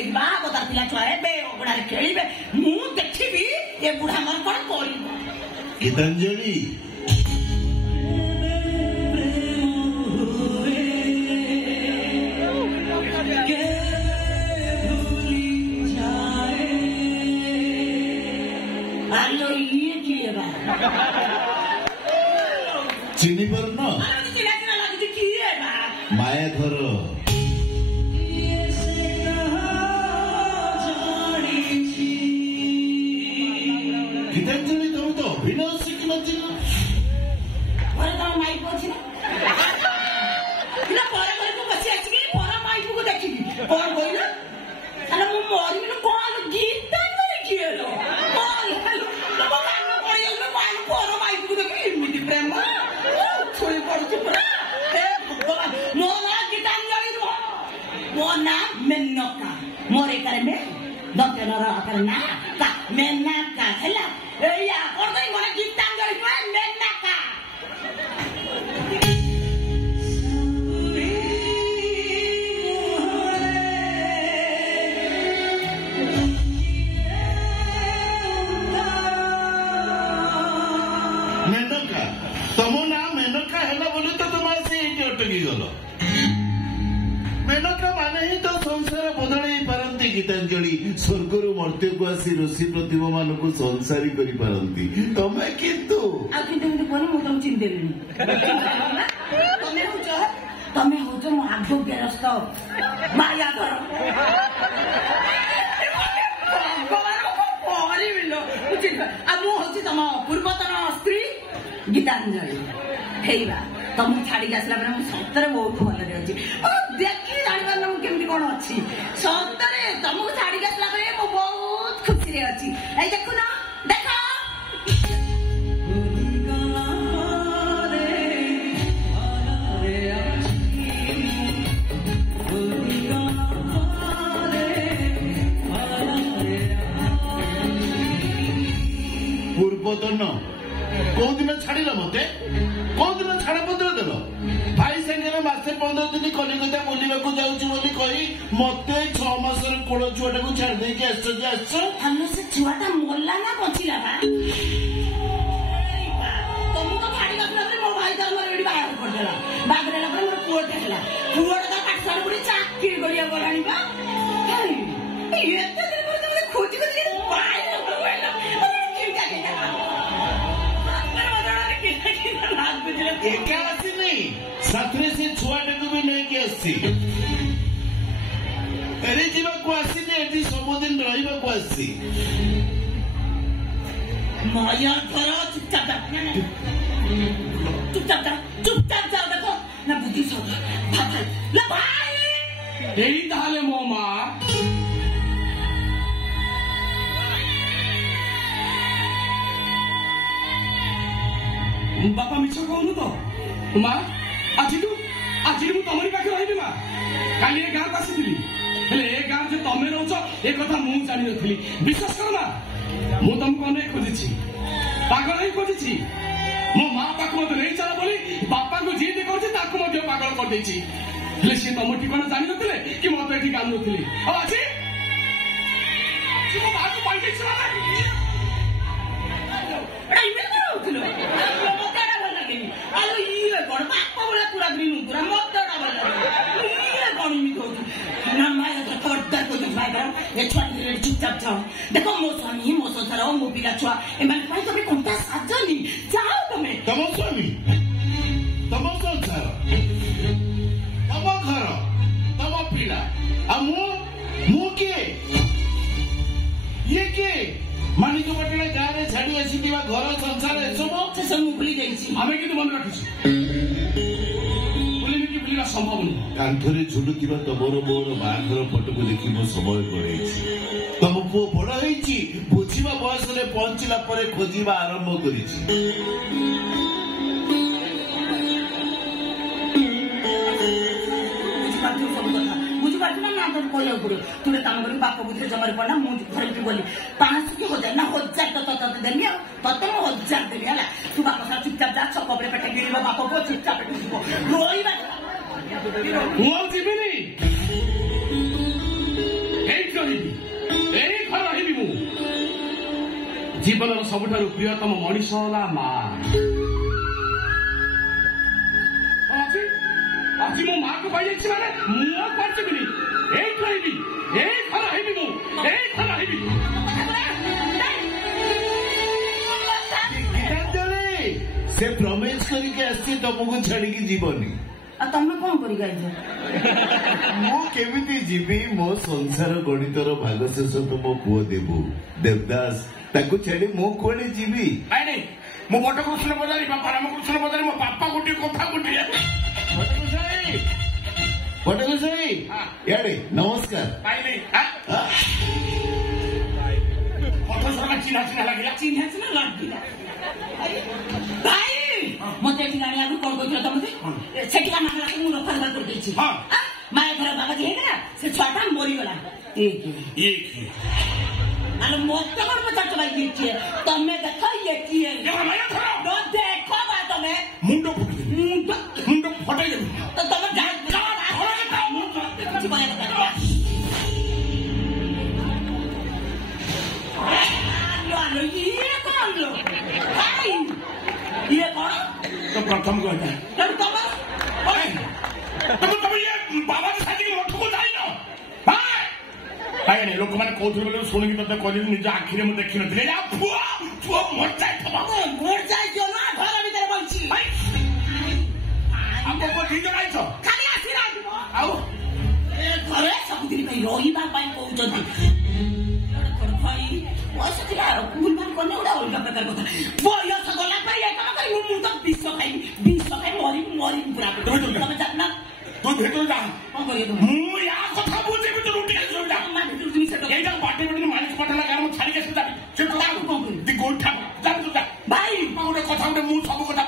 ସେଇଠି ବାହା ହବ ତାର ପିଲା ଛୁଆ ହେବେ ଅଗଣାରେ ଖେଳିବେ ମୁଁ ଦେଖିବି ଏ ବୁଢା ମୋର କଣ କରିବ। ଗୀତାଞ୍ଜଳି চিনি পারুন মায়া ঘর গীতাঞ্জলি তুমি তো অভিনয় শিখিনছিল পরে তোমার মাইক ଅଛି ନା ପରେ ଘରକୁ ବସି ଆସିକି ପର ମାଇକକୁ ଦେଖିବି କଣ କହିଲ ଆରେ ମୁଁ ମରିବିନି କଣ ଗୀତାଞ୍ଜଳି କିଏ ର ପର ମାଇକକୁ ଦେଖି ଏମିତି ପ୍ରେମ ଶୋଇ ପଡୁଛି ପୁରା ହେ ଭଗବାନ ମୋ ନାଁ ଗୀତାଞ୍ଜଳି ନୁହଁ ମୋ ନାଁ ମେନକା ମୋର ଏକାରେ ମେ ଦକ୍ଷିଣର ଆକାରେ ନା ମେନକା ହେଲା ଏଇଆ କଣ କହି ମୋର ଗୀତାଞ୍ଜଳି ନୁହେଁ ମେନକା। মেনকা ତମ ନାଁ ମେନକା ହେଲା ବୋଲି ତ ତମେ ଆସି ଏଇଠି ଅଟକି ଗଲ। ମେନକା ମାନେ ହିଁ ତ ସଂସାର ବଦଳେଇ ପାରନ୍ତି ଗୀତାଞ୍ଜଳି ସ୍ୱର୍ଗରୁ ମର୍ତ୍ତ୍ୟକୁ ଆସି ଋଷି ପ୍ରତିଭ ମାନଙ୍କୁ ସଂସାରୀ କରିପାରନ୍ତି ତମେ କିନ୍ତୁ ଆଉ କିନ୍ତୁ ଏମିତି କୁହନି ମୁଁ ତମକୁ ଚିହ୍ନି ଦେଲିଣି ତମେ ହଉଛ ମୋ ଆଗ ଗେରସ୍ତ ମାୟାଧର ଆଉ ମୁଁ ହଉଛି ତମ ପୂର୍ବତନ ସ୍ତ୍ରୀ ଗୀତାଞ୍ଜଳି ହେଇବା ତମକୁ ଛାଡିକି ଆସିଲା ପରେ ମୁଁ ସତରେ ବହୁତ ଭଲରେ ଅଛି ଦେଖି ଜାଣିପାରୁନ ମୁଁ କେମିତି କଣ ଅଛି ସତରେ ତମକୁ ଛାଡିକି ଆସିଲା ପରେ ମୁଁ ବହୁତ ଖୁସିରେ ଅଛି ଏଇ ଦେଖୁନ ଦେଖ ପୂର୍ବତନ କୋଉଦିନ ଛାଡିଲ ମତେ କୋଉଦିନ ଛାଡପତ୍ର ଦେଲ ଭାଇ ସାଙ୍ଗରେ ମାସେ 15 ଦିନ କଲିକତା ବୁଲିବାକୁ ଯାଉଛି ବୋଲି କହି ମତେ 6 ମାସର କୋଳ ଛୁଆଟାକୁ ଛାଡି ଦେଇକି ଆସିଛ ଯେ ଆସିଛ ଆମେ ସେ ଛୁଆଟା ମଲା ନା ବଞ୍ଚିଲା ବା ତମକୁ ତ ଛାଡିକି ଆସିଲା ପରେ ମୋ ଭାଇ ତାର ମୋର ଏଠି ବାହାଘର କରିଦେଲା ବାହାଘର ହେଲା ପରେ ମୋର ପୁଅଟେ ହେଲା ପୁଅଟା ତ ପାଠଶାଠ ପଢି ଚାକିରି କରିବାକୁ ଗଲାଣି ବା ଏତେ ଦିନ ପରେ ତମେ ଖୋଜି ଖୋଜି ଏକା ଆସିନି ସାଥିରେ ସେ ଛୁଆଟାକୁ ବି ନେଇକି ଆସିଛି ଏଠି ଯିବାକୁ ଆସିନି ଏଠି ସବୁଦିନ ରହିବାକୁ ଆସିଛି ମାୟାଧର ଚୁପଚାପ ଯାଅ ଦେଖ ନା ବୁଦ୍ଧି ଭାଇ ଏଇ ତାହେଲେ ମୋ ମା ବାପା ମିଛ କହୁନୁ ତ ମା ଆଜି ମୁଁ ତମରି ପାଖରେ ରହିବି ମା କାଲି ଏ ଗାଁକୁ ଆସିଥିଲି ହେଲେ ଏ ଗାଁ ଯେ ତମେ ରହୁଛ ଏ କଥା ମୁଁ ଜାଣିନଥିଲି ବିଶ୍ୱାସ କର ମା ମୁଁ ତମକୁ ଅନେକ ଖୋଜିଛି ପାଗଳ ହିଁ ଖୋଜିଛି ମୋ ମା ପାଖକୁ ମତେ ନେଇ ଚାଲ ବୋଲି ବାପାଙ୍କୁ ଯିଏ କରୁଛି ତାକୁ ମଧ୍ୟ ପାଗଳ କରିଦେଇଛି ହେଲେ ସିଏ ତମ ଠିକଣା ଜାଣିନଥିଲେ କି ମତେ ଏଠି ଆଣୁନଥିଲି ଆଉ ଆଜି ମୋ ମାକୁ ପାଇଯାଇଛି ଚୁପଚାପ ଯାଅ ଦେଖ ମୋ ସ୍ୱାମୀ ମୋ ସଂସାର ମୋ ପିଲା ଛୁଆ ଏମାନଙ୍କ ପାଇଁ ତମେ କଣ୍ଟା ସାଜନି ଯାଅ ତମେ ତମ ସ୍ୱାମୀ ତମ ସଂସାର ତମ ଘର ତମ ପିଲା ଆଉ ମୁଁ କିଏ ଇଏ କିଏ ମାଣିକ ପଟଣା ଗାଁରେ ଛାଡି ଆସିଥିବା ଘର ସଂସାର ଏସବୁ ସେସବୁ ମୁଁ ଭୁଲି ଯାଇଛି ଆମେ କିନ୍ତୁ ମନେ ରଖିଛୁ ବୁଲିବା ସମ୍ଭବ ନୁହେଁ କାନ୍ଥରେ ଝୁଲୁଥିବା ତମର ମୋର ବାହାଘର ଫଟୋକୁ ଦେଖି ମୁଁ ସମୟ ପଳେଇଛି ତମ ପୁଅ ବଡ ହେଇଛି ବୁଝିବା ବୟସରେ ପହଞ୍ଚିଲା ପରେ ଖୋଜିବା ଆରମ୍ଭ କରିଛି ବୁଝିପାରୁଛୁ ନା ତମେ କହିବାକୁ ପଡିବ ତୁମେ କାମ କରିକି ବାପ ବୁଦ୍ଧିରେ ଜମାରେ ପଡନା ମୁଁ ଘରକୁ ଗଲି 500 କି 1000 ନା 1000 ତତେ ଦେବି ଆଉ ତତେ ମୁଁ 1000 ଦେବି ହେଲା ତୁ ବାପ ସାରା ଚୁପଚାପ ଯା ଛକ ଉପରେ ପେଟ ଗିଳିବ ବାପ ପୁଅ ଚୁପଚାପ ଯିବ ରହିବା ମୁଁ ଆଉ ଯିବିନି ଏଇଠି रही मु जीवन सबुठारु प्रियतम मनीष होला माँ आज मो माँ को पाई माने मुझे पार्थिबिनी रही से प्रमेश करके आसी तुमको छाड़ी जीवनी तमें कौन कर केमी जीवी मो संसार गणितर भाग शेष तो मो पुओ देबू देवदास ताकू छाड़ी मो कोड़े जीवी मो बटकृष्ण बजारी बापा रामकृष्ण बजारी मो बापा गोटे कथा गोटे बटकृष्ण यारे नमस्कार चिन्हा चिन्हा लगिला भाई मत गाड़ी आगे कौन कहला तुमसे सेठिका मामला को मुझे रफा कर देछि माय घर बाबा जी है से छुआटा मरी गला एक अरे मत कर पचास भाई ये तमे देखो ये की है दो देखो बा तमे मुंडो फटे तो तमे जा मुंडो कुछ बाय लो ये कौन लो भाई ये कौन तो प्रथम कहता तुम ये बाबा के साथ मठ को जाई ना भाई लोक मैंने कहते शुणी ते कहली निज आखिरे मुझे देखी नी पुआ मर जाए क्यों ना घर भीतर बची आप दी जन आईस खाली आसी घरे सबुदिन रहा कहते भाई बस भूलभाल करने गोटे अलग प्रकार कथा बयस गला तो विष खाई मरी पूरा तुम जाना तू भेटर जा कौन कर कथा बुझे तो रुटी बाटे मालिक पटेला गाँव छाड़ी के गोठा भाई गोटे कथा मुझे सब कथा